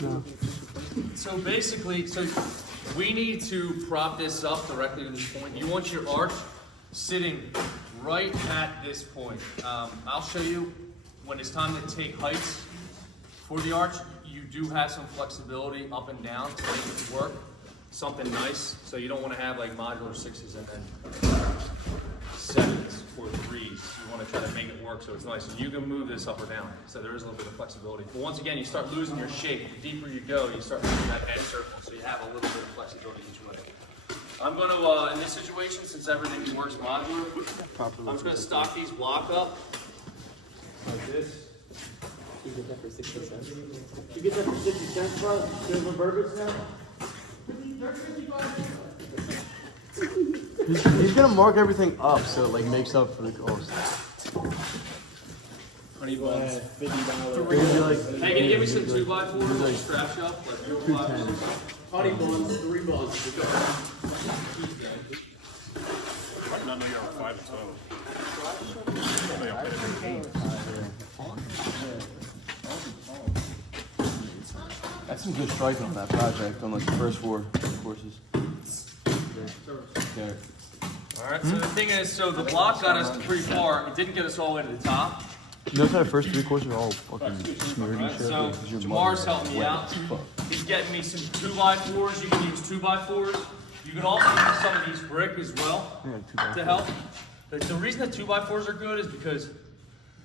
No. So basically, we need to prop this up directly to this point. You want your arch sitting right at this point. I'll show you when it's time to take heights for the arch. You do have some flexibility up and down to make it work. Something nice, so you don't want to have like modular 6s and then 7s or 3s. You want to try to make it work so it's nice. And you can move this up or down, so there is a little bit of flexibility. But once again, you start losing your shape. The deeper you go, you start losing that head circle, so you have a little bit of flexibility each way. I'm going to, in this situation, since everything works modular, I'm just going to stock these block up like this. You get that for 60 cents? You get that for 60 cents, bro? Silver burgers now? He's gonna mark everything up so it like makes up for the cost. Honey buns. $50. Hey, can you give me some 2x4s like strapped up? Like 2x4s. Honey buns, 3 bucks. I did not know you were 5 That's some good striking on that project on like the first 4 courses. Yeah. All right, so the thing is, so the block got us pretty far. It didn't get us all the way to the top. You notice how the first 3 courses are all fucking smeared and shit? So Jamar's helping me out. He's getting me some 2x4s. You can use 2x4s. You can also use some of these brick as well to help. The reason the 2x4s are good is because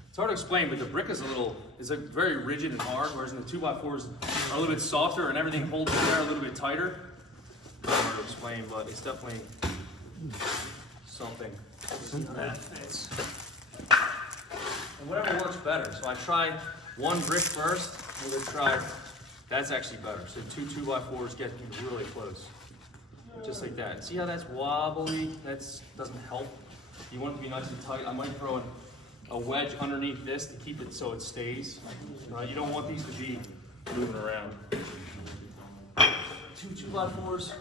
it's hard to explain, but the brick is like very rigid and hard, whereas the 2x4s are a little bit softer and everything holds in there a little bit tighter. It's hard to explain, but it's definitely something that fits. And whatever works better. So I tried one brick first. I'm gonna try. That's actually better. So 2 2x4s get me really close, just like that. See how that's wobbly? That doesn't help. You want it to be nice and tight. I might throw in a wedge underneath this to keep it so it stays. You don't want these to be moving around. 2 2x4s.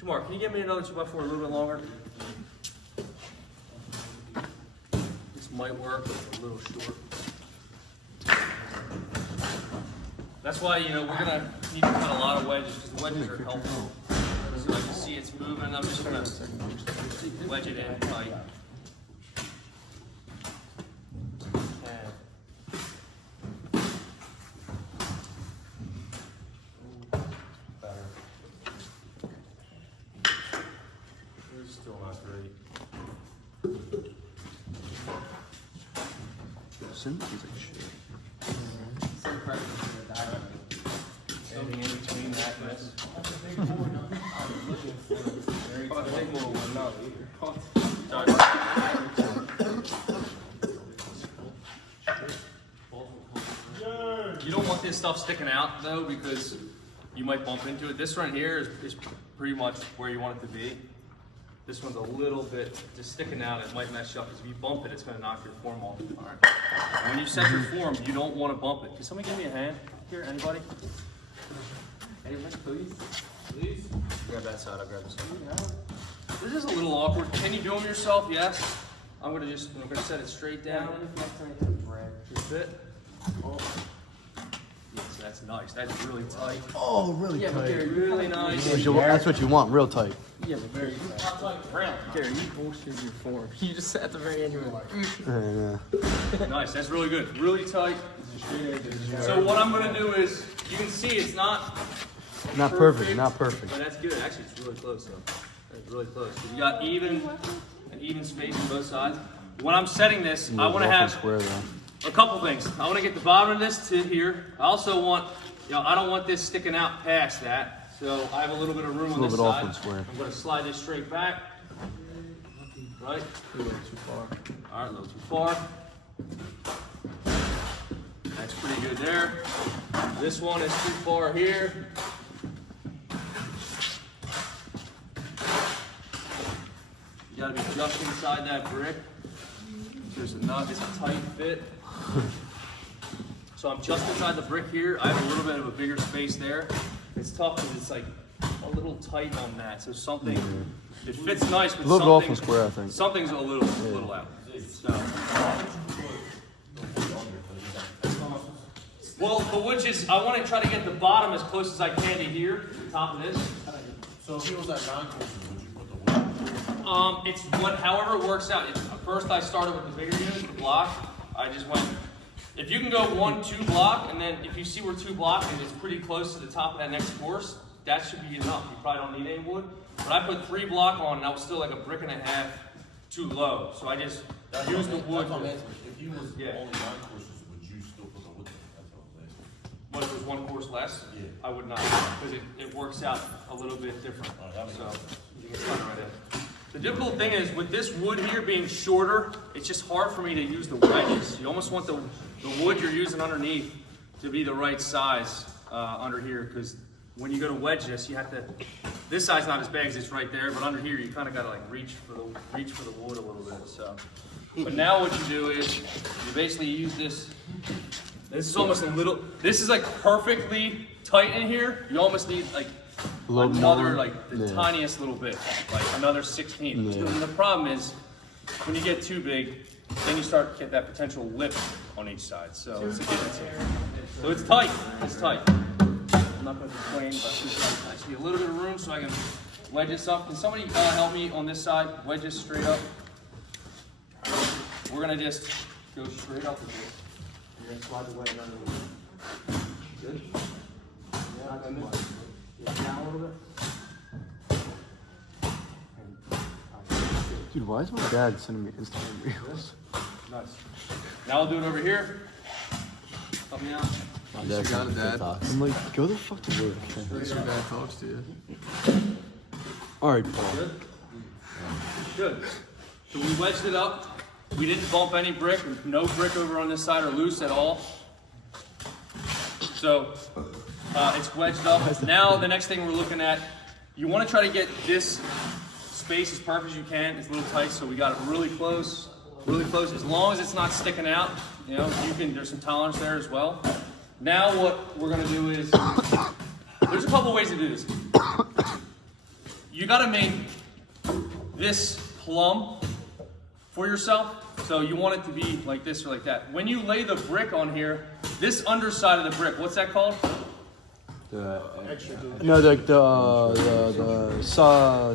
Jamar, can you give me another 2x4 a little bit longer? This might work, but it's a little short. That's why, we're gonna need to cut a lot of wedges because the wedges are helpful. So I can see it's moving. I'm just gonna wedge it in tight. Still not great. Sympathy's like shit. Something in between that and this. You don't want this stuff sticking out though because you might bump into it. This right here is pretty much where you want it to be. This one's a little bit just sticking out. It might mess you up because if you bump it, it's going to knock your form off. All right. And when you set your form, you don't want to bump it. Can somebody give me a hand here? Anybody? Anybody, please? Please? Grab that side. I'll grab this side. This is a little awkward. Can you do them yourself? Yes. I'm going to set it straight down. Your fit. Yes, that's nice. That's really tight. Oh, really tight. Gary, really nice. That's what you want, real tight. Yeah, but very Gary, you bullshit your form. You just at the very end, you were like, Nice, that's really good. Really tight. So what I'm going to do is, you can see it's not perfect, but that's good. Actually, it's really close though. It's really close. You got an even space on both sides. When I'm setting this, I want to have a couple things. I want to get the bottom of this to here. I also want, I don't want this sticking out past that. So I have a little bit of room on this side. I'm going to slide this straight back. Right? a little too far. All right, a little too far. That's pretty good there. This one is too far here. You gotta be just inside that brick. There's a nut, it's a tight fit. So I'm just inside the brick here. I have a little bit of a bigger space there. It's tough because it's like a little tight on that. So something, it fits nice, but a little bit off the square, I think. Something's a little out. So. Well, the wood is, I want to try to get the bottom as close as I can to here, the top of this. So if he was at 9 courses, would you put the wood? It's however it works out. First I started with the bigger unit, the block. I just went, if you can go 1, 2 block, and then if you see where 2 block is, it's pretty close to the top of that next course, that should be enough. You probably don't need any wood. But I put 3 block on, and I was still like a brick and a half too low. So I just used the wood. That's what I'm asking. If he was Yeah. only 9 courses, would you still put the wood there? That's what I'm asking. But if it was 1 course less, Yeah. I would not, because it works out a little bit different. Oh, that makes So sense. you can cut right in. The difficult thing is with this wood here being shorter, it's just hard for me to use the wedges. You almost want the wood you're using underneath to be the right size under here, because when you go to wedge this, you have to. This side's not as big as it's right there, but under here you kind of got to like reach for the wood a little bit. So, but now what you do is you basically use this. This is almost a little. This is like perfectly tight in here. You almost need like another like the tiniest little bit, like another 16. Yeah. And the problem is when you get too big, then you start to get that potential lip on each side. So it's a give and take. So it's tight. It's tight. I'm not going to complain, but it's tight. I just need a little bit of room so I can wedge this up. Can somebody help me on this side? Wedge this straight up. We're gonna just go straight up with this. You're gonna slide the wedge underneath. Good. Yeah, not too much. Yeah, down a little bit. Dude, why is my dad sending me Instagram reels? Nice. Now I'll do it over here. Help me out. My dad got it, Dad. I'm like, go the fuck to work. Your dad talks to you. All right, Paul. Good? Good. So we wedged it up. We didn't bump any brick. No brick over on this side or loose at all. So it's wedged up. Now the next thing we're looking at, you want to try to get this space as perfect as you can. It's a little tight, so we got it really close. Really close. As long as it's not sticking out, you know, you can. There's some tolerance there as well. Now what we're gonna do is, there's a couple ways to do this. You gotta make this plumb for yourself. So you want it to be like this or like that. When you lay the brick on here, this underside of the brick, what's that called? No, the Soffit.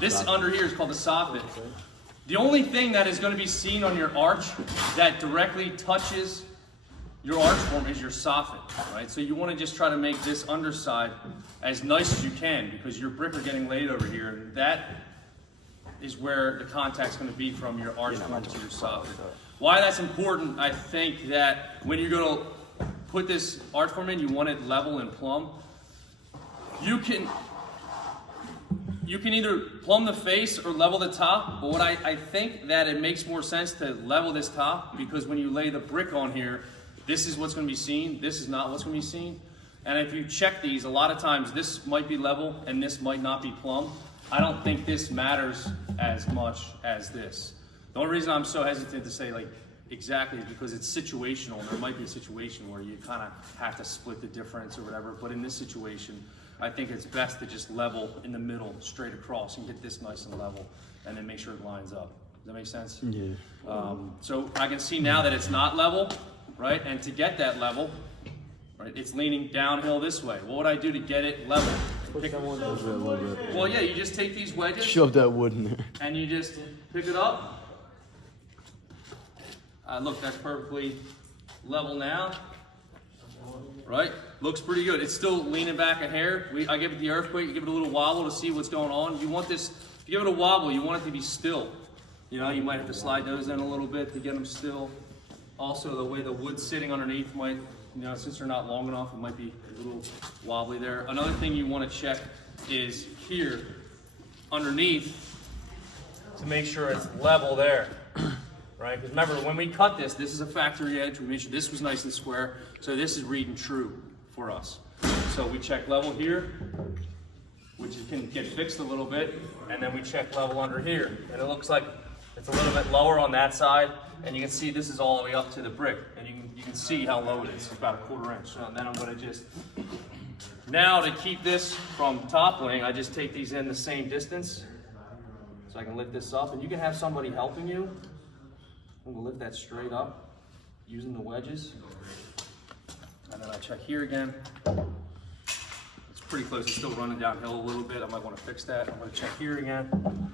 This under here is called the soffit. The only thing that is going to be seen on your arch that directly touches your arch form is your soffit, right? So you want to just try to make this underside as nice as you can because your brick are getting laid over here. And that is where the contact's going to be from your arch form to your soffit. Why that's important, I think that when you go to put this arch form in, you want it level and plumb. You can either plumb the face or level the top, but what I think that it makes more sense to level this top because when you lay the brick on here, this is what's going to be seen, this is not what's going to be seen. And if you check these, a lot of times this might be level and this might not be plumb. I don't think this matters as much as this. The only reason I'm so hesitant to say like exactly is because it's situational. There might be a situation where you kind of have to split the difference or whatever, but in this situation, I think it's best to just level in the middle, straight across, and get this nice and level, and then make sure it lines up. Does that make sense? Yeah. So I can see now that it's not level, right? And to get that level, right, it's leaning downhill this way. What would I do to get it level? Push that one A little bit. Well, yeah, you just take these wedges Shove that wood in there. and you just pick it up. Look, that's perfectly level now. Right? Looks pretty good. It's still leaning back a hair. I give it the earthquake, you give it a little wobble to see what's going on. You want this, if you give it a wobble, you want it to be still. You know, you might have to slide those in a little bit to get them still. Also, the way the wood's sitting underneath might, you know, since they're not long enough, it might be a little wobbly there. Another thing you want to check is here, underneath, to make sure it's level there. Right? Because remember, when we cut this, this is a factory edge. We made sure this was nice and square. So this is reading true for us. So we check level here, which can get fixed a little bit. And then we check level under here. And it looks like it's a little bit lower on that side. And you can see this is all the way up to the brick. And you can see how low it is. It's about a 1/4 inch. So then I'm going to just... Now to keep this from toppling, I just take these in the same distance. So I can lift this up. And you can have somebody helping you. I'm gonna lift that straight up. using the wedges. And then I check here again. It's pretty close, it's still running downhill a little bit. I might want to fix that. I'm gonna check here again.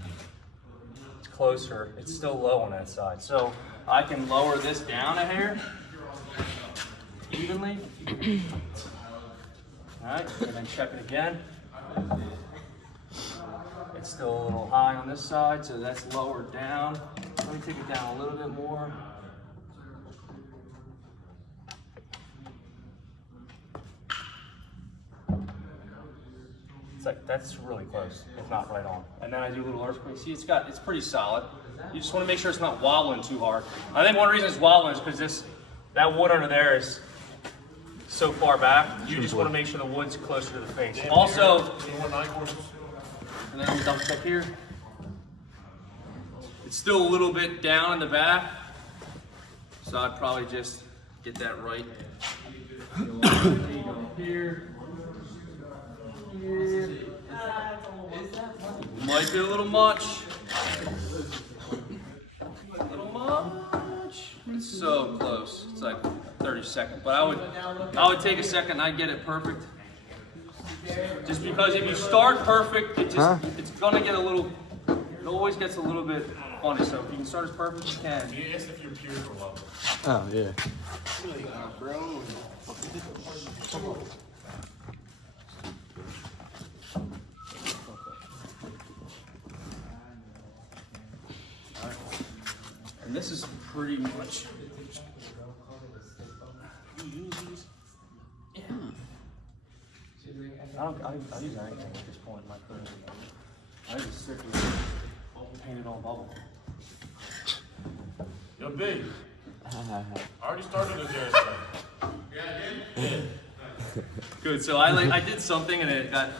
It's closer, it's still low on that side. So I can lower this down a hair evenly. All right, and then check it again. It's still a little high on this side, so that's lowered down. Let me take it down a little bit more. It's like, that's really close, if not right on. And then I do a little earthquake. See, it's pretty solid. You just want to make sure it's not wobbling too hard. I think one reason it's wobbling is because that wood under there is so far back. You just want to make sure the wood's closer to the face. Also, and then we double check here. It's still a little bit down in the back, so I'd probably just get that right. Here. Might be a little much. A little much. It's so close. It's like 30 seconds. But I would take a second and I'd get it perfect. Just because if you start perfect, it's gonna get a little, it always gets a little bit funny. So if you can start as perfect as you can. You asked if your peers were level. Oh, yeah. Bro. And this is pretty much. Yeah. I use anything at this point in my career. I just strictly paint it on bubble. Yo, B. I already started this ass. Good. So I did something and it got.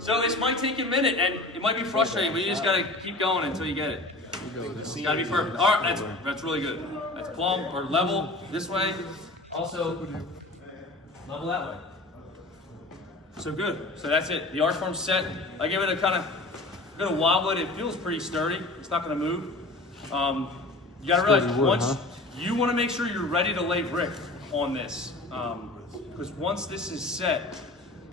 So this might take a minute and it might be frustrating, but you just gotta keep going until you get it. It's gotta be perfect. All right, that's really good. That's plumb or level this way. Also level that way. So good. So that's it. The arch form's set. I give it a kind of, I'm gonna wobble it. It feels pretty sturdy. It's not gonna move. You gotta realize once you want to make sure you're ready to lay brick on this, because once this is set,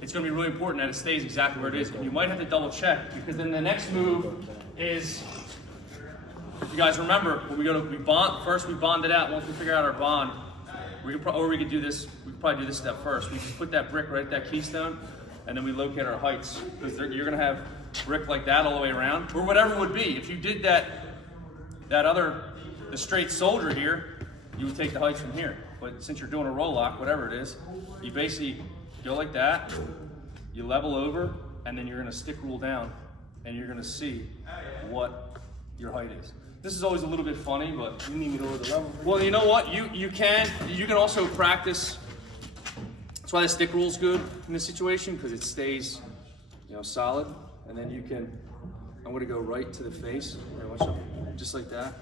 it's going to be really important that it stays exactly where it is. And you might have to double check because then the next move is, you guys remember when we bond, first we bond it out. Once we figure out our bond, we could do this. We could probably do this step first. We just put that brick right at that keystone, and then we locate our heights because you're going to have brick like that all the way around, or whatever it would be. If you did the straight soldier here, you would take the heights from here. But since you're doing a roll lock, whatever it is, you basically go like that, you level over, and then you're gonna stick rule down, and you're gonna see what your height is. This is always a little bit funny, but You need me to lower the level? well, you know what? You can also practice. That's why the stick rule's good in this situation because it stays, solid, and then you can. I'm gonna go right to the face, just like that,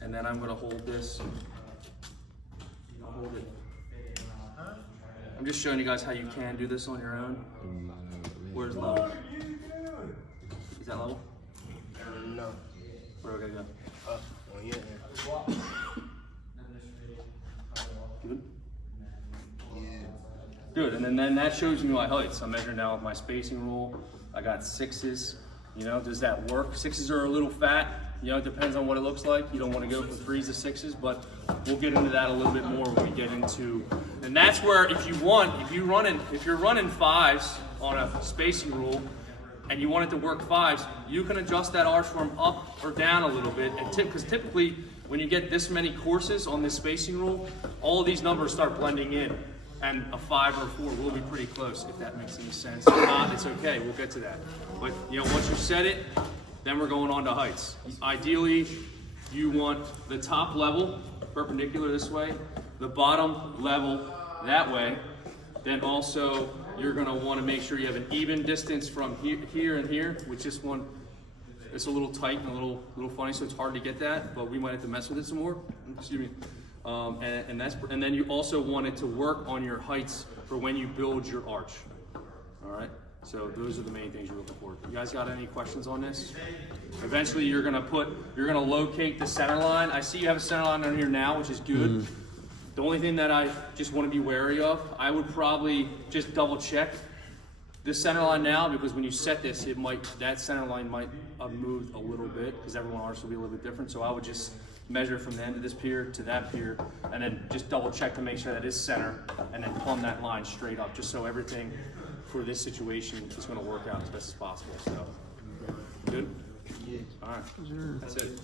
and then I'm gonna hold this. I'll hold it. I'm just showing you guys how you can do this on your own. Where's level? Is that level? No. Where do I gotta go? Up. Oh, yeah. Good? Yeah. Good, and then that shows you my heights. I'm measuring now with my spacing rule. I got 6s. Does that work? 6s are a little fat. It depends on what it looks like. You don't want to go from 3s to 6s, but we'll get into that a little bit more when we get into. And that's where, if you're running 5s on a spacing rule, and you want it to work 5s, you can adjust that arch form up or down a little bit. And because typically, when you get this many courses on this spacing rule, all of these numbers start blending in, and a 5 or a 4 will be pretty close, if that makes any sense. If not, it's okay. We'll get to that. But once you set it, then we're going on to heights. Ideally, you want the top level perpendicular this way, the bottom level that way. Then also, you're going to want to make sure you have an even distance from here and here, which this one, it's a little tight and a little funny, so it's hard to get that, but we might have to mess with it some more. Excuse me. And then you also want it to work on your heights for when you build your arch. All right. So those are the main things you're looking for. You guys got any questions on this? Eventually you're gonna locate the center line. I see you have a center line on here now, which is good. The only thing that I just want to be wary of, I would probably just double check this center line now, because when you set this, that center line might have moved a little bit, because everyone ours will be a little bit different. So I would just measure from the end of this pier to that pier, and then just double check to make sure that is center, and then plumb that line straight up, just so everything for this situation is going to work out as best as possible. So, good? All right, that's it.